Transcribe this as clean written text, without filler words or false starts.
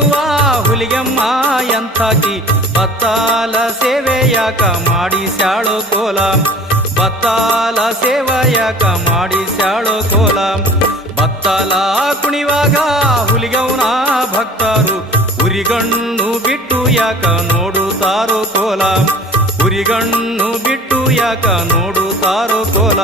ಕುಣಿಯುವ ಹುಲಿಗೆಮ್ಮ ಎಂಥಾಕಿ ಬತ್ತಾಲ ಸೇವೆ ಯಾಕ ಮಾಡಿಸ್ಯಾಳೋ ಕೋಲ ಬತ್ತಾಲ ಸೇವೆ ಯಾಕ ಮಾಡಿಸ್ಯಾಳೋ ಕೋಲ ಬತ್ತಾಲ ಕುಣಿವಾಗ ಹುಲಿಗೌನ ಭಕ್ತರು ಉರಿಗಣ್ಣು ಬಿಟ್ಟು ಯಾಕ ನೋಡುತ್ತಾರೋ ಕೋಲ ಉರಿಗಣ್ಣು ಬಿಟ್ಟು ಯಾಕ ನೋಡುತ್ತಾರೋ ಕೋಲ